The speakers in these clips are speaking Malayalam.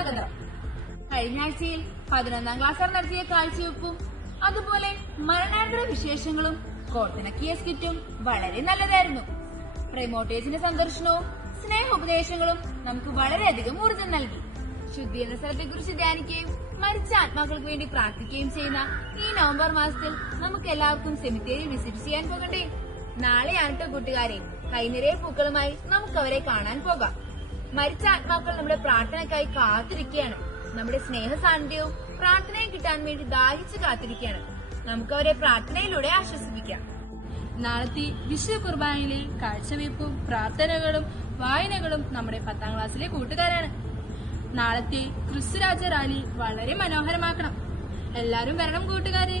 സ്വാഗതം. കഴിഞ്ഞ ആഴ്ചയിൽ 11ാം ക്ലാസ്സുകാർ നടത്തിയ കാഴ്ചവെപ്പും അതുപോലെ മരണാനന്തര വിശേഷങ്ങളും കോർത്തിണക്കിയ സ്കിറ്റും വളരെ നല്ലതായിരുന്നു. പ്രൈമോട്ടേജിന്റെ സന്ദർശനവും സ്നേഹോപദേശങ്ങളും നമുക്ക് വളരെയധികം ഊർജം നൽകി. ശുദ്ധീകരണ സ്ഥലത്തെക്കുറിച്ച് ധ്യാനിക്കുകയും മരിച്ച ആത്മാക്കൾക്ക് വേണ്ടി പ്രാർത്ഥിക്കുകയും ചെയ്യുന്ന ഈ നവംബർ മാസത്തിൽ നമുക്ക് എല്ലാവർക്കും സെമിത്തേരിയിൽ വിസിറ്റ് ചെയ്യാൻ പോകണ്ടേ? നാളെയാണ് കൂട്ടുകാരെ. കൈനിറയെ പൂക്കളുമായി നമുക്ക് അവരെ കാണാൻ പോകാം. മരിച്ച ആത്മാക്കൾ നമ്മുടെ പ്രാർത്ഥനയ്ക്കായി കാത്തിരിക്കുകയാണ്. നമ്മുടെ സ്നേഹ സാന്നിധ്യവും പ്രാർത്ഥനയും കിട്ടാൻ വേണ്ടി ദാഹിച്ച് കാത്തിരിക്കുകയാണ്. നമുക്ക് അവരെ പ്രാർത്ഥനയിലൂടെ ആശ്വസിപ്പിക്കാം. നാളത്തെ വിശുദ്ധ കുർബാനയിലെ കാഴ്ചവെപ്പും പ്രാർത്ഥനകളും വായനകളും നമ്മുടെ 10ാം ക്ലാസ്സിലെ കൂട്ടുകാരാണ്. നാളത്തെ ക്രിസ്തുരാജ റാലി വളരെ മനോഹരമാക്കണം. എല്ലാരും വരണം കൂട്ടുകാരെ.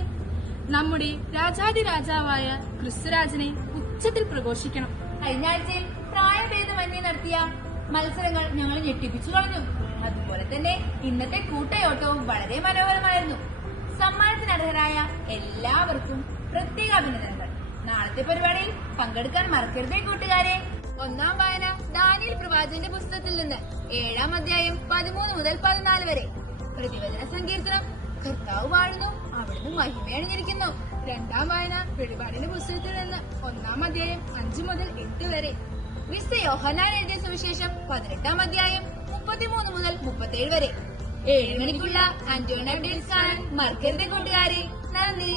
നമ്മുടെ രാജാതിരാജാവായ ക്രിസ്തുരാജനെ ഉച്ചത്തിൽ പ്രഘോഷിക്കണം. കഴിഞ്ഞ ആഴ്ചയിൽ പ്രായഭേദമന്യേ നടത്തിയ മത്സരങ്ങൾ ഞങ്ങൾ ഞെട്ടിപ്പിച്ചു കളഞ്ഞു. അതുപോലെ തന്നെ ഇന്നത്തെ കൂട്ടയോട്ടവും വളരെ മനോഹരമായിരുന്നു. സമ്മാനത്തിനർഹരായ എല്ലാവർക്കും പ്രത്യേക അഭിനന്ദനങ്ങൾ. നാളത്തെ പരിപാടിയിൽ പങ്കെടുക്കാൻ മറക്കരുതേ കൂട്ടുകാരെ. ഒന്നാം വായന ദാനിയേൽ പ്രവാചകന്റെ പുസ്തകത്തിൽ നിന്ന് 7ാം അധ്യായം 13 മുതൽ 14 വരെ. പ്രതിവചന സങ്കീർത്തനം കർത്താവ് വാഴുന്നു, അവിടുന്ന് മഹിമയണിഞ്ഞിരിക്കുന്നു. രണ്ടാം വായന വെളിപാടിന്റെ പുസ്തകത്തിൽ നിന്ന് 1ാം അധ്യായം 5 മുതൽ 8 വരെ. വിശുദ്ധ യോഹന്നാൻ എഴുതിയ സുവിശേഷം 18ാം അധ്യായം 33 മുതൽ 37 വരെ. 7 മണിക്കുള്ള ആന്റോണിയ ഡേറ്റ്സ് കാണാൻ മറക്കരുതേ കൂട്ടുകാരെ. നന്ദി.